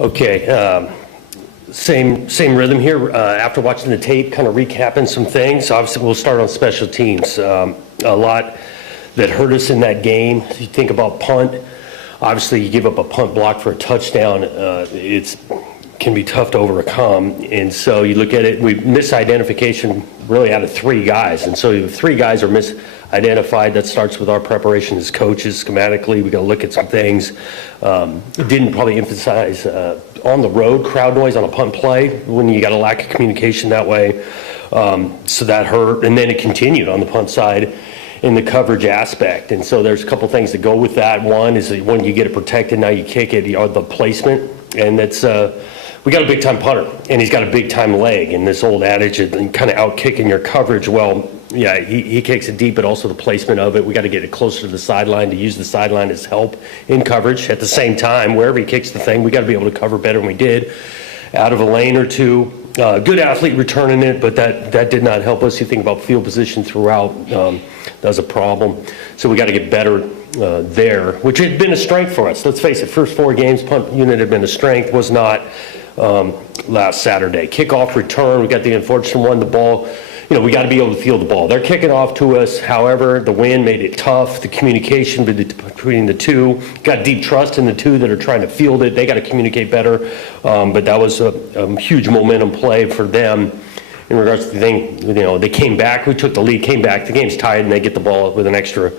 Okay, same rhythm here. After watching the tape, kind of recapping some things. Obviously, we'll start on special teams. A lot that hurt us in that game. You think about punt. Obviously, you give up a punt block for a touchdown. It can be tough to overcome. And so you look at it, we misidentification really out of three guys. And so if three guys are misidentified, that starts with our preparation as coaches. Schematically, we got to look at some things. Didn't probably emphasize on the road crowd noise on a punt play when you got a lack of communication that way. So that hurt. And then it continued on the punt side in the coverage aspect. And so there's a couple things that go with that. One is that when you get it protected, now you kick it, the placement. And that's, we got a big time punter, and he's got a big time leg. And this old adage of kind of out kicking your coverage, well, yeah, he kicks it deep, but also the placement of it. We got to get it closer to the sideline to use the sideline as help in coverage. At the same time, wherever he kicks the thing, we got to be able to cover better than we did. Out of a lane or two. Good athlete returning it, but that did not help us. You think about field position throughout, that was a problem. So we got to get better there, which had been a strength for us. Let's face it, first 4 games, punt unit had been a strength, was not last Saturday. Kickoff return, we got the unfortunate one, the ball, we got to be able to field the ball. They're kicking off to us. However, the wind made it tough. The communication between the two, got deep trust in the two that are trying to field it. They got to communicate better. But that was a huge momentum play for them in regards to the thing. They came back. We took the lead, came back. The game's tied, and they get the ball with an extra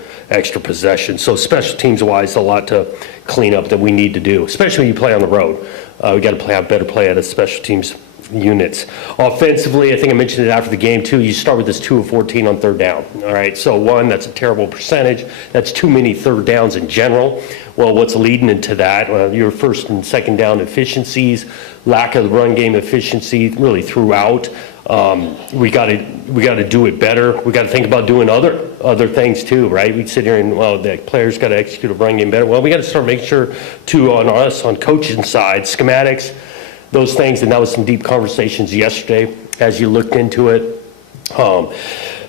possession. So special teams-wise, a lot to clean up that we need to do, especially when you play on the road. We got to have better play out of special teams units. Offensively, I think I mentioned it after the game too, you start with this 2 of 14 on third down. All right, so one, that's a terrible percentage. That's too many third downs in general. Well, what's leading into that? Well, your first and second down efficiencies, lack of run game efficiency really throughout. We got to do it better. We got to think about doing other things too, right? We sit here and, well, the players got to execute a run game better. Well, we got to start making sure too on us, on coaching side, schematics, those things, and that was some deep conversations yesterday as you looked into it.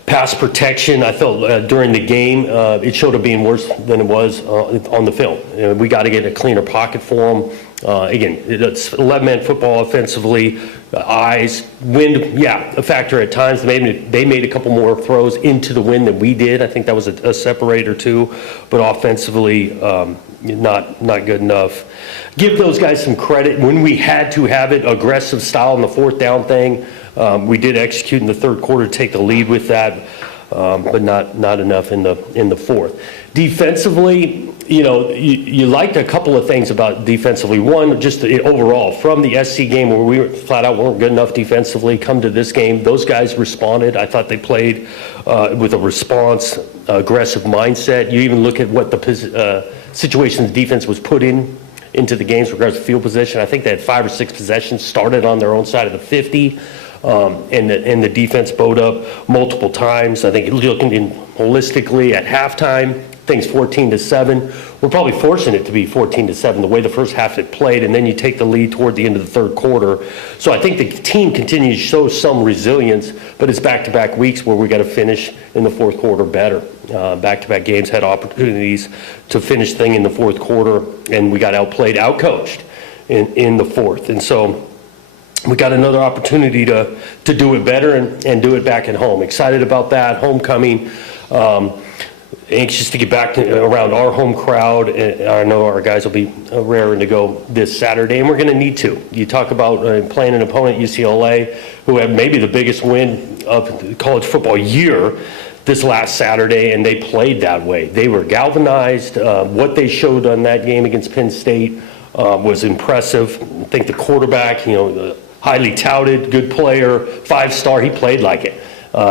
Pass protection, I felt during the game, it showed up being worse than it was on the film. We got to get a cleaner pocket for them. Again, it's 11-man football offensively, eyes, wind, yeah, a factor at times. They made a couple more throws into the wind than we did. I think that was a separator too, but offensively, not good enough. Give those guys some credit. When we had to have it, aggressive style in the fourth down thing, we did execute in the third quarter to take the lead with that, but not enough in the fourth. Defensively, you liked a couple of things about defensively. One, just overall, from the SC game where we flat out weren't good enough defensively, come to this game, those guys responded. I thought they played with a response, aggressive mindset. You even look at what the situations the defense was put into the games with regards to field position. I think they had 5 or 6 possessions started on their own side of the 50. And the defense bowed up multiple times. I think looking holistically at halftime, things 14-7. We're probably forcing it to be 14-7 the way the first half had played, and then you take the lead toward the end of the third quarter. So I think the team continues to show some resilience, but it's back-to-back weeks where we got to finish in the fourth quarter better. Back-to-back games had opportunities to finish thing in the fourth quarter, and we got outplayed, outcoached in the fourth. And so we got another opportunity to do it better and do it back at home. Excited about that, homecoming. Anxious to get back around our home crowd. I know our guys will be raring to go this Saturday, and we're going to need to. You talk about playing an opponent, UCLA, who had maybe the biggest win of the college football year this last Saturday, and they played that way. They were galvanized. What they showed on that game against Penn State was impressive. I think the quarterback, highly touted, good player, 5-star, he played like it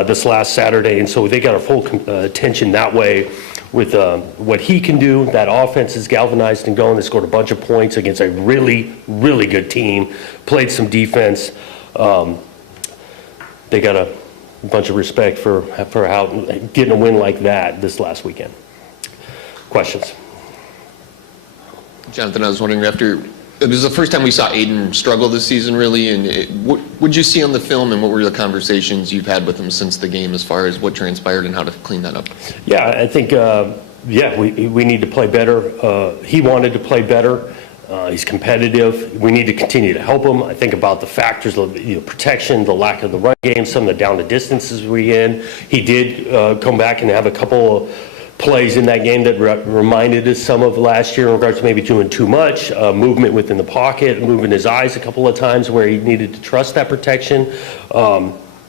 this last Saturday. And so they got our full attention that way with what he can do. That offense is galvanized and going. They scored a bunch of points against a really, really good team, played some defense. They got a bunch of respect for how getting a win like that this last weekend. Questions? Jonathan, I was wondering, it was the first time we saw Aiden struggle this season, really, and what would you see on the film, and what were the conversations you've had with him since the game as far as what transpired and how to clean that up? Yeah, I think, we need to play better. He wanted to play better. He's competitive. We need to continue to help him. I think about the factors of protection, the lack of the run game, some of the down to distances we in. He did come back and have a couple of plays in that game that reminded us some of last year in regards to maybe doing too much, movement within the pocket, moving his eyes a couple of times where he needed to trust that protection.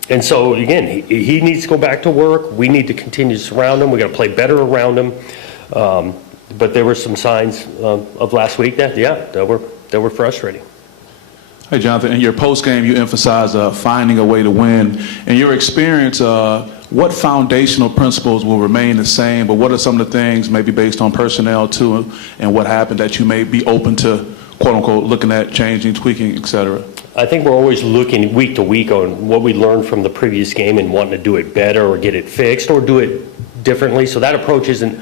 And so, again, he needs to go back to work. We need to continue to surround him. We got to play better around him. But there were some signs of last week that were frustrating. Hey, Jonathan, in your post-game, you emphasize finding a way to win. In your experience, what foundational principles will remain the same, but what are some of the things, maybe based on personnel too, and what happened that you may be open to, quote-unquote, looking at, changing, tweaking, et cetera? I think we're always looking week to week on what we learned from the previous game and wanting to do it better or get it fixed or do it differently. So that approach isn't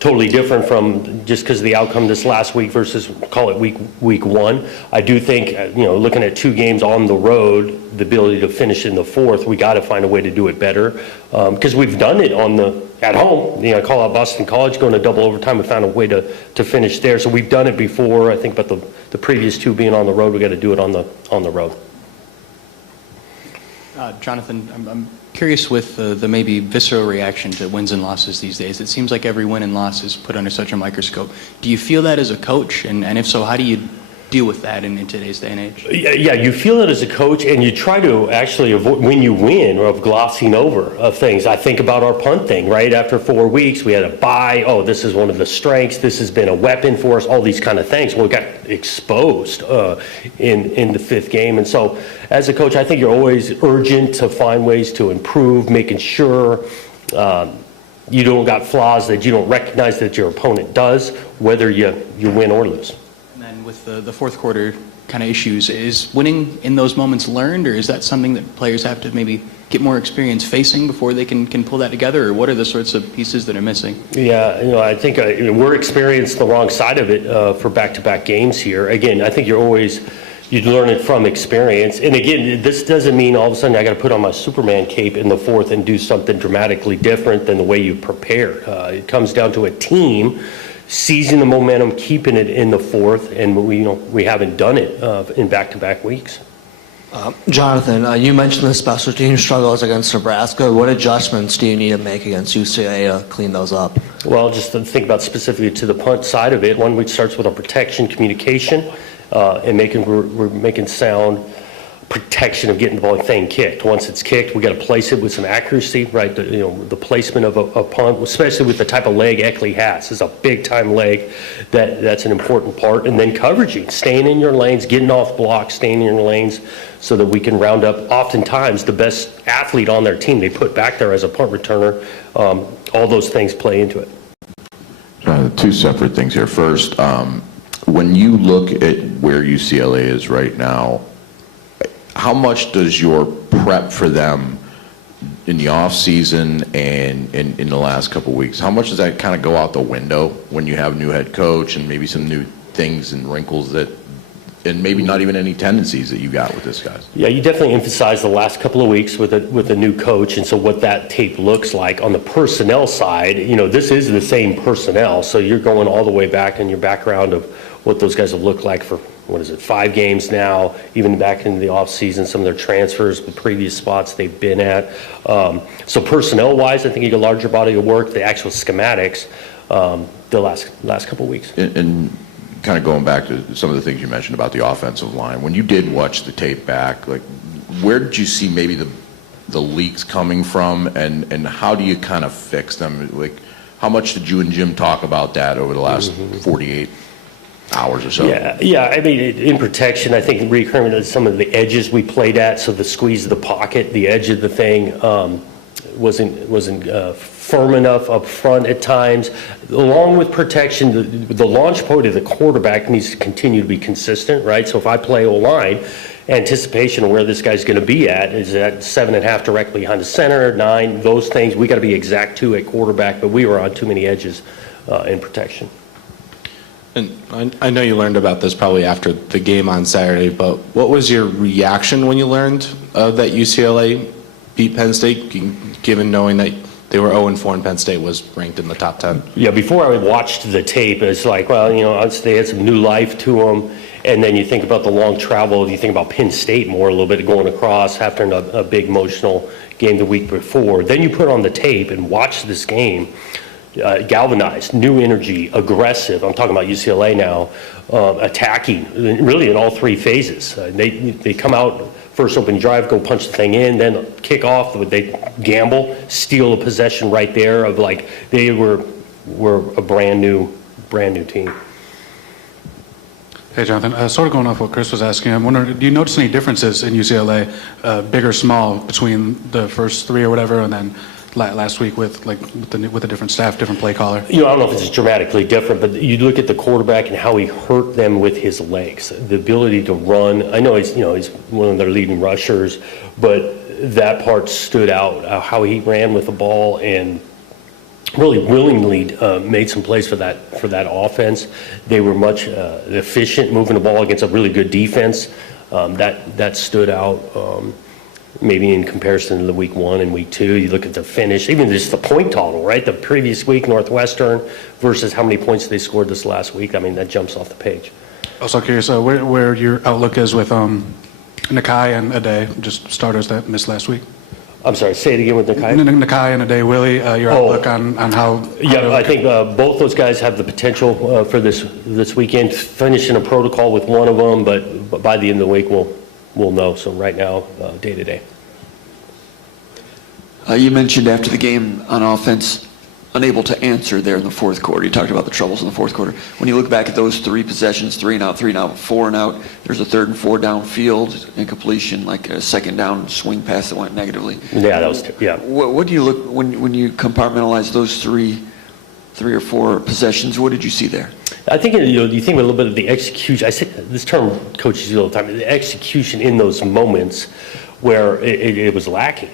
totally different from just because of the outcome this last week versus call it week one. I do think, looking at 2 games on the road, the ability to finish in the fourth, we got to find a way to do it better because we've done it at home. I call out Boston College going to double overtime. We found a way to finish there. So we've done it before. I think about the previous 2 being on the road. We got to do it on the road. Jonathan, I'm curious with the maybe visceral reaction to wins and losses these days. It seems like every win and loss is put under such a microscope. Do you feel that as a coach? And if so, how do you deal with that in today's day and age? Yeah, you feel it as a coach, and you try to actually avoid, when you win, of glossing over of things. I think about our punt thing, right? After 4 weeks, we had a bye. Oh, this is one of the strengths. This has been a weapon for us, all these kind of things. Well, we got exposed in the 5th game. And so as a coach, I think you're always urgent to find ways to improve, making sure you don't got flaws that you don't recognize that your opponent does, whether you win or lose. With the fourth quarter kind of issues, is winning in those moments learned, or is that something that players have to maybe get more experience facing before they can pull that together, or what are the sorts of pieces that are missing? Yeah, I think we're experienced the wrong side of it for back-to-back games here. Again, I think you learn it from experience. And again, this doesn't mean all of a sudden I got to put on my Superman cape in the fourth and do something dramatically different than the way you prepared. It comes down to a team seizing the momentum, keeping it in the fourth, and we haven't done it in back-to-back weeks. Jonathan, you mentioned the special team struggles against Nebraska. What adjustments do you need to make against UCLA to clean those up? Well, just to think about specifically to the punt side of it, one which starts with our protection, communication, and we're making sound protection of getting the ball thing kicked. Once it's kicked, we got to place it with some accuracy, right? The placement of a punt, especially with the type of leg Eckley has. It's a big-time leg. That's an important part. And then coveraging, staying in your lanes, getting off blocks, staying in your lanes so that we can round up oftentimes the best athlete on their team they put back there as a punt returner. All those things play into it. 2 separate things here. First, when you look at where UCLA is right now, how much does your prep for them in the off season and in the last couple of weeks, how much does that kind of go out the window when you have a new head coach and maybe some new things and wrinkles and maybe not even any tendencies that you got with this guys? Yeah, you definitely emphasize the last couple of weeks with a new coach, and so what that tape looks like on the personnel side. This is the same personnel, so you're going all the way back in your background of what those guys have looked like for 5 games now, even back into the offseason, some of their transfers, the previous spots they've been at. So personnel-wise, I think you get a larger body of work, the actual schematics, the last couple of weeks. And kind of going back to some of the things you mentioned about the offensive line, when you did watch the tape back, like where did you see maybe the leaks coming from, and how do you kind of fix them? Like, how much did you and Jim talk about that over the last 48 hours or so? Yeah. I mean, in protection, I think recurring some of the edges we played at, so the squeeze of the pocket, the edge of the thing wasn't firm enough up front at times. Along with protection, the launch point of the quarterback needs to continue to be consistent, right? So if I play O-line, anticipation of where this guy's going to be at is at 7.5 directly behind the center, 9, those things. We got to be exact too at quarterback, but we were on too many edges in protection. And I know you learned about this probably after the game on Saturday, but what was your reaction when you learned that UCLA beat Penn State, given knowing that They were 0-4, and Penn State was ranked in the top 10. Yeah, before I watched the tape, it's like, well, they had some new life to them. And then you think about the long travel, you think about Penn State more a little bit going across after a big emotional game the week before. Then you put on the tape and watch this game, galvanized, new energy, aggressive. I'm talking about UCLA now, attacking, really in all three phases. They come out, first open drive, go punch the thing in, then kick off, they gamble, steal a possession right there of like they were a brand new team. Hey, Jonathan. Sort of going off what Chris was asking, I'm wondering, do you notice any differences in UCLA, big or small, between the first three or whatever, and then last week with a different staff, different play caller? I don't know if it's dramatically different, but you look at the quarterback and how he hurt them with his legs, the ability to run. I know he's one of their leading rushers, but that part stood out, how he ran with the ball and really willingly made some plays for that offense. They were much efficient moving the ball against a really good defense. That stood out. Maybe in comparison to the week 1 and week 2, you look at the finish, even just the point total, right? The previous week, Northwestern, versus how many points they scored this last week. I mean, that jumps off the page. Also curious where your outlook is with Nakai and Ade, just starters that missed last week. I'm sorry, say it again with Nakai. Nakai and Ade Willie, your outlook on how... Yeah, I think both those guys have the potential for this weekend, finishing a protocol with one of them, but by the end of the week, we'll know. So right now, day to day. You mentioned after the game on offense, unable to answer there in the fourth quarter. You talked about the troubles in the fourth quarter. When you look back at those 3 possessions, 3 and out, 4 and out, there's a 3rd and 4 downfield incompletion, like a 2nd down swing pass that went negatively. Yeah, that was, yeah. What do you look, when you compartmentalize those 3 or 4 possessions, what did you see there? I think, you think a little bit of the execution. I say this term coaches use all the time, the execution in those moments where it was lacking.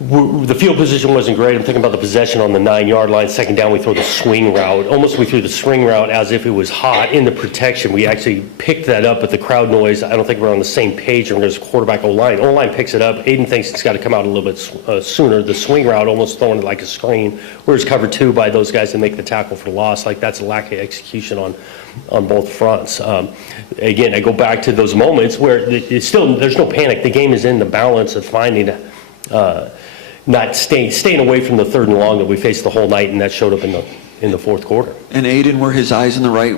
The field position wasn't great. I'm thinking about the possession on the 9-yard line. 2nd down, we throw the swing route. Almost we threw the swing route as if it was hot. In the protection, we actually picked that up with the crowd noise. I don't think we're on the same page when there's quarterback O-line. O-line picks it up. Aiden thinks it's got to come out a little bit sooner. The swing route almost thrown it like a screen. Whereas cover 2 by those guys to make the tackle for loss. Like that's a lack of execution on both fronts. Again, I go back to those moments where it's still, there's no panic. The game is in the balance of finding not staying away from the 3rd and long that we faced the whole night, and that showed up in the fourth quarter. And Aiden, were his eyes in the right?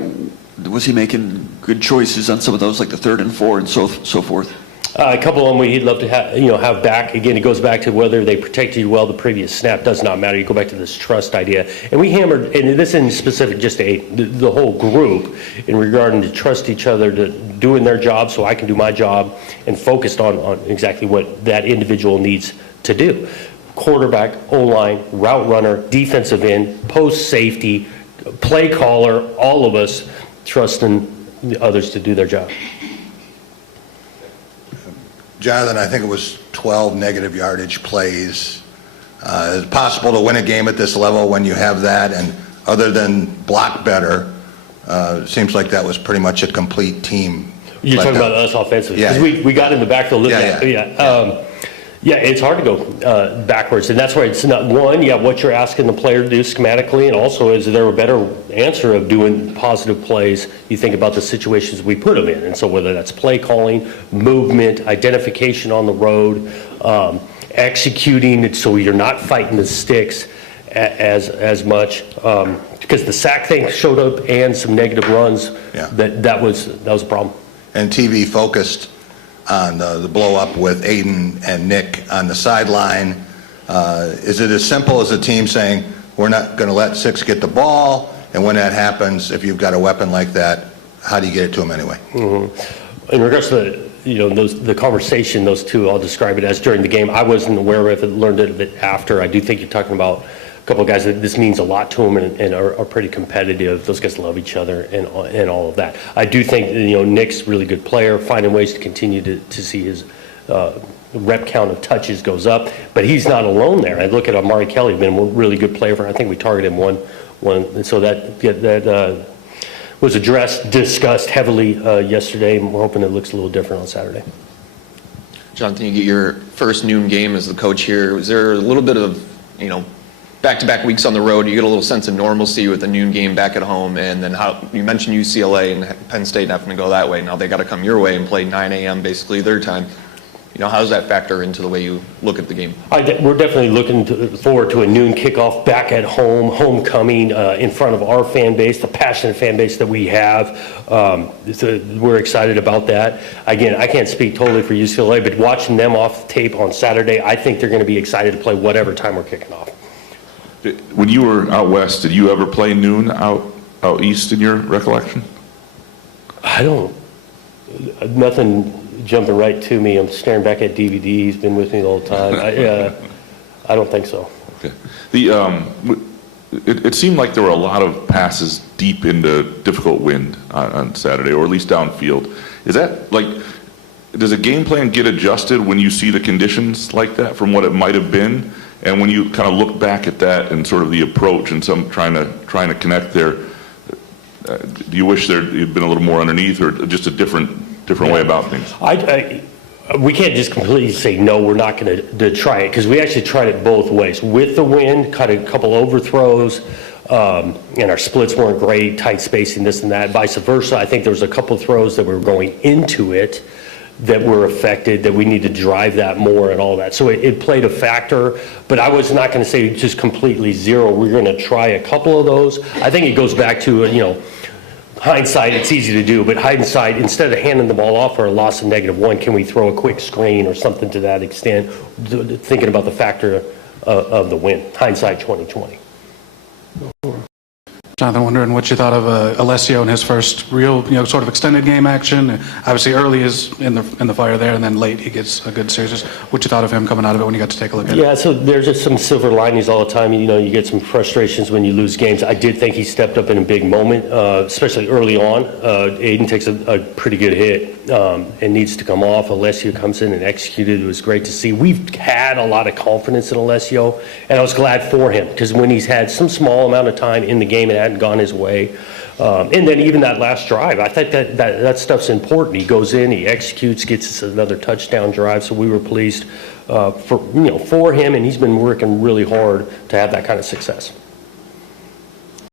Was he making good choices on some of those, like the 3rd and 4 and so forth? A couple of them he'd love to have back. Again, it goes back to whether they protected you well the previous snap. Does not matter. You go back to this trust idea. And we hammered, and this isn't specific just to the whole group, in regarding to trust each other, to doing their job so I can do my job, and focused on exactly what that individual needs to do. Quarterback, O-line, route runner, defensive end, post safety, play caller, all of us trusting the others to do their job. Jonathan, I think it was 12 negative yardage plays. Is it possible to win a game at this level when you have that? And other than block better, it seems like that was pretty much a complete team. You're talking about us offensively. Yeah. Because we got in the backfield. Yeah, it's hard to go backwards, and that's why it's not what you're asking the player to do schematically, and also is there a better answer of doing positive plays? You think about the situations we put them in, and so whether that's play calling, movement, identification on the road, executing it so you're not fighting the sticks as much, because the sack thing showed up and some negative runs. Yeah. That was a problem. And TV focused on the blow up with Aiden and Nick on the sideline. Is it as simple as a team saying, we're not going to let 6 get the ball, and when that happens, if you've got a weapon like that, how do you get it to them anyway? In regards to the conversation, those two, I'll describe it as during the game. I wasn't aware of it, learned it a bit after. I do think you're talking about a couple of guys that this means a lot to them and are pretty competitive. Those guys love each other and all of that. I do think Nick's a really good player, finding ways to continue to see his rep count of touches goes up, but he's not alone there. I look at Amari Kelly, been a really good player for. I think we targeted him one, and so that was discussed heavily yesterday, and we're hoping it looks a little different on Saturday. Jonathan, you get your first noon game as the coach here. Was there a little bit of, back-to-back weeks on the road, you get a little sense of normalcy with a noon game back at home, and then how you mentioned UCLA and Penn State having to go that way. Now they got to come your way and play 9 a.m. basically their time. How does that factor into the way you look at the game? We're definitely looking forward to a noon kickoff back at home, homecoming in front of our fan base, the passionate fan base that we have. So we're excited about that. Again, I can't speak totally for UCLA, but watching them off tape on Saturday, I think they're going to be excited to play whatever time we're kicking off. When you were out west, did you ever play noon out east in your recollection? Nothing jumping right to me. I'm staring back at DVDs, been with me the whole time. I don't think so. Okay. It seemed like there were a lot of passes deep into difficult wind on Saturday, or at least downfield. Is that does a game plan get adjusted when you see the conditions like that from what it might have been? And when you kind of look back at that and sort of the approach and some trying to connect there, do you wish there'd been a little more underneath, or just a different way about things? We can't just completely say, no, we're not going to try it, because we actually tried it both ways. With the wind, cut a couple overthrows, and our splits weren't great, tight spacing, this and that, vice versa. I think there was a couple throws that were going into it that were affected, that we need to drive that more and all that. So it played a factor, but I was not going to say just completely zero. We're going to try a couple of those. I think it goes back to, hindsight, it's easy to do, but hindsight, instead of handing the ball off for a loss of -1, can we throw a quick screen or something to that extent, thinking about the factor of the win. Hindsight 2020. Jonathan, wondering what you thought of Alessio in his first real, sort of extended game action. Obviously, early is in the fire there, and then late he gets a good series. Just what you thought of him coming out of it when you got to take a look at it? Yeah, so there's just some silver linings all the time. You get some frustrations when you lose games. I did think he stepped up in a big moment, especially early on. Aiden takes a pretty good hit and needs to come off. Alessio comes in and executed. It was great to see. We've had a lot of confidence in Alessio, and I was glad for him, because when he's had some small amount of time in the game and hadn't gone his way, and then even that last drive, I think that stuff's important. He goes in, he executes, gets us another touchdown drive, so we were pleased for him, and he's been working really hard to have that kind of success.